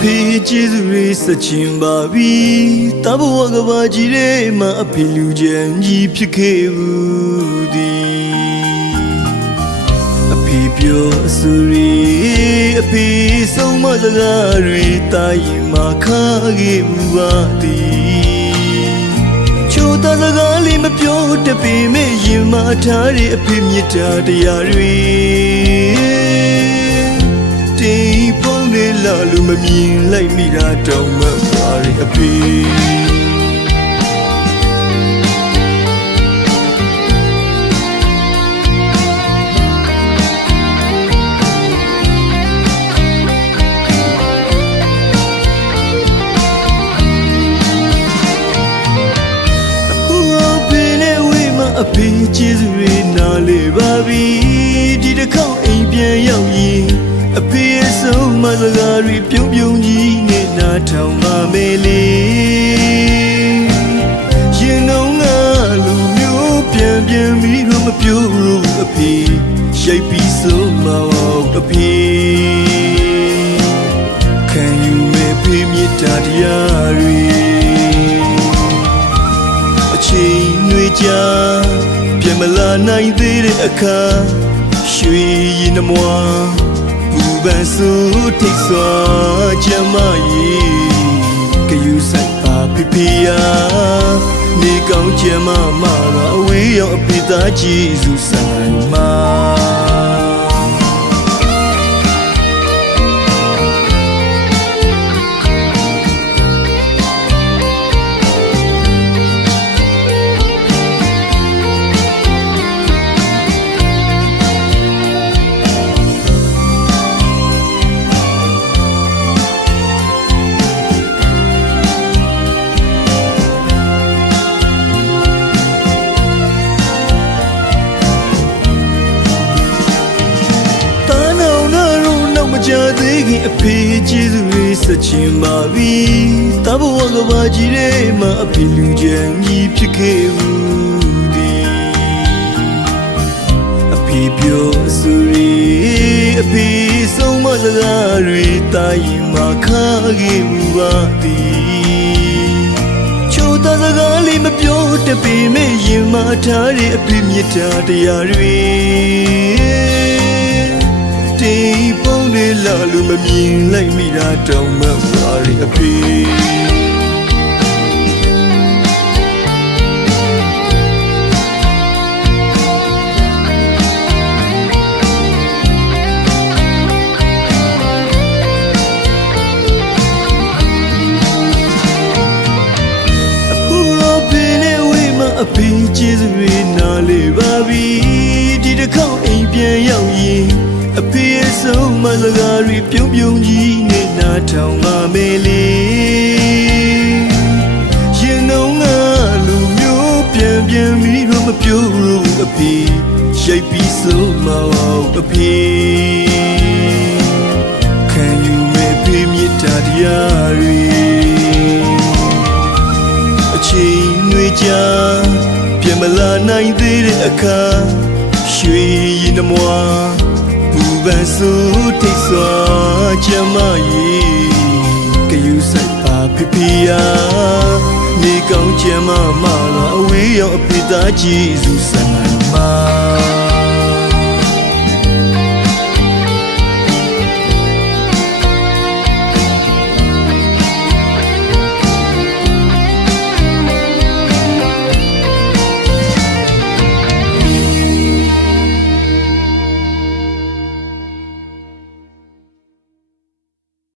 ဖေကျေးဇူးရေးစချင်ပါပြီတဘဝကဘာကြီးထဲမှာအဖေလူချမ်းကြီးဖြစ်ခဲ့ဘူးသည်အဖေပြောအဆူရီအဖေဆုံးမစကားတွေတာရင်မှာခါခဲ့ဘူးပါသည်ချိုးသားစကားလေးမပြောတပေမဲ့ရင်မထားတဲ့အဖေမြတ်တာတရားတွေလာလူမမြင်လိုက်မိတာတောင်းမှပါရအဖေအဖေကျေးဇူးတွေနားလေပါပြီဒီတစ်ခေါက်အိမ်ပြန်ရောက်ရင်အဖေရဲ့ဆုံးမစကားတွေပြုံးပြုံးကြီးနဲ့နားထောင်ပါမယ်လေရင်တော့ငါလူမျိုးပြန်ပြီးတော့မပြောဘူးအဖေရှိတ်ပြီးဆုံးမအောင်အဖေခံယူမဲ့ဖေးမြတ်တာတရားတွေအချိန်တွေကြာပြန်မလာနိုင်သေးတဲ့အခါရွှေရင်နှမွာဘူပန်စုထိတ်စွာကြမ်းမကြီးကယူဆိုင်ပါပြပြယာနေကောင်းကြမ်းမကအဝေးရောက်အဖေသားကြီးစုဆိုင်မှာကြာသေးခင်အဖေကျေးဇူးရေးစချင်ပါပြီတဘဝကဘာကြီးထဲမှာအဖေလူချမ်းကြီးဖြစ်ခဲ့ဘူးသည်အဖေပြောအဆူရီအဖေဆုံးမစကားတွေတာရင်မှာခါခဲ့ဘူးပါသည်ချိုးသားစကားလေးမပြောတပေမဲ့ရင်မထားတဲ့အဖေမြတ်တာတရားတွေပုံးလေးလာလူမမြင်လိုက်မိတာတောင်းမှပါရအဖေအခုတော့ဖေနဲ့ဝေးမှာအဖေကျေးဇူးတွေနားလေပါပြီဒီတစ်ခေါက်အိမ်ပြန်ရောက်ရင်အဖေရဲ့ဆုံးမစကားတွေပြုံးပြုံးကြီးနဲ့နားထောင်ပါမယ်လေရင်တော့ငါလူမျိုးပြန်ပြီးတော့မပြောဘူးအဖေရှိတ်ပြီးဆုံးမအောင်အဖေခံယူမဲ့ဖေးမြတ်တာတရားတွေအချိန်တွေကြာပြန်မလာနိုင်သေးတဲ့အခါရွှေရင်နှမွာဘူပန်စုထိတ်စွာကြမ်းမကြီးကယူဆိုင်ပါပြပြယာနေကောင်းကြမ်းမကအဝေးရောက်အဖေသားကြီးစုဆိုင်မှာ